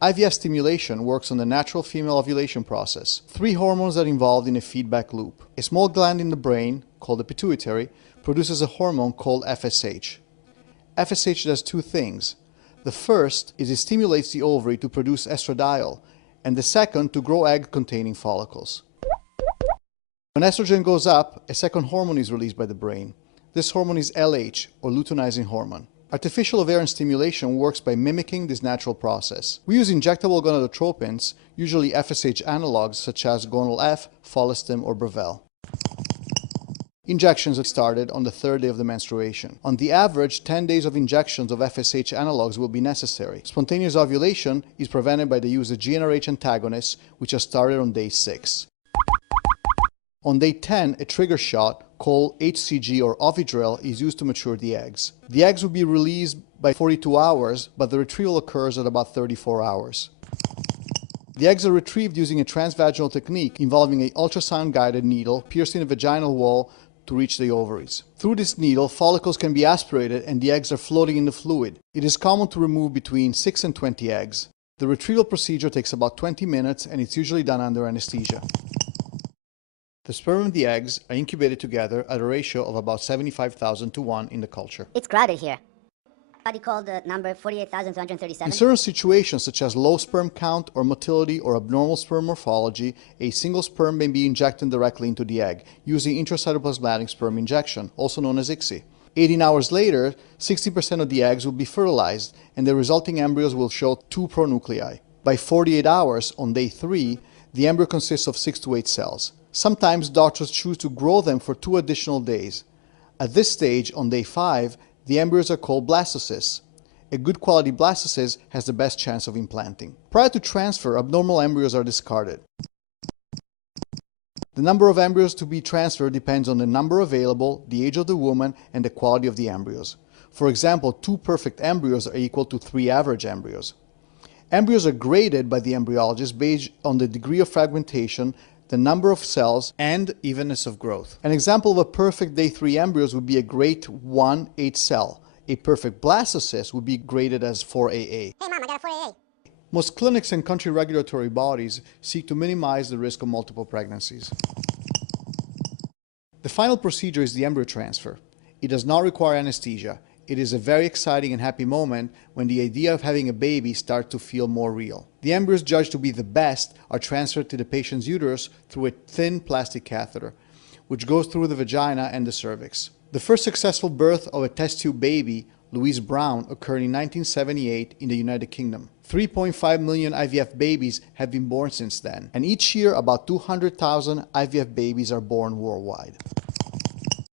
IVF stimulation works on the natural female ovulation process. Three hormones are involved in a feedback loop. A small gland in the brain, called the pituitary, produces a hormone called FSH. FSH does two things. The first is it stimulates the ovary to produce estradiol, and the second to grow egg-containing follicles. When estrogen goes up, a second hormone is released by the brain. This hormone is LH, or luteinizing hormone. Artificial ovarian stimulation works by mimicking this natural process. We use injectable gonadotropins, usually FSH analogs such as Gonal F, Follistim, or Brevel. Injections are started on the third day of the menstruation. On the average, 10 days of injections of FSH analogs will be necessary. Spontaneous ovulation is prevented by the use of GnRH antagonists, which are started on day 6. On day 10, a trigger shot called HCG or Ovidrel is used to mature the eggs. The eggs will be released by 42 hours, but the retrieval occurs at about 34 hours. The eggs are retrieved using a transvaginal technique involving an ultrasound-guided needle pierced in the vaginal wall to reach the ovaries. Through this needle, follicles can be aspirated and the eggs are floating in the fluid. It is common to remove between 6 and 20 eggs. The retrieval procedure takes about 20 minutes and it's usually done under anesthesia. The sperm and the eggs are incubated together at a ratio of about 75,000 to 1 in the culture. It's crowded here. Body called the number 48,237. In certain situations such as low sperm count or motility or abnormal sperm morphology, a single sperm may be injected directly into the egg using intracytoplasmatic sperm injection, also known as ICSI. 18 hours later, 60% of the eggs will be fertilized and the resulting embryos will show 2 pronuclei. By 48 hours, on day 3, the embryo consists of 6 to 8 cells. Sometimes doctors choose to grow them for 2 additional days. At this stage, on day 5, the embryos are called blastocysts. A good quality blastocyst has the best chance of implanting. Prior to transfer, abnormal embryos are discarded. The number of embryos to be transferred depends on the number available, the age of the woman, and the quality of the embryos. For example, 2 perfect embryos are equal to 3 average embryos. Embryos are graded by the embryologist based on the degree of fragmentation, the number of cells, and evenness of growth. An example of a perfect day 3 embryos would be a grade 1 8 cell. A perfect blastocyst would be graded as 4AA. Hey mom, I got a 4AA. Most clinics and country regulatory bodies seek to minimize the risk of multiple pregnancies. The final procedure is the embryo transfer. It does not require anesthesia. It is a very exciting and happy moment when the idea of having a baby starts to feel more real. The embryos judged to be the best are transferred to the patient's uterus through a thin plastic catheter, which goes through the vagina and the cervix. The first successful birth of a test tube baby, Louise Brown, occurred in 1978 in the United Kingdom. 3.5 million IVF babies have been born since then, and each year about 200,000 IVF babies are born worldwide.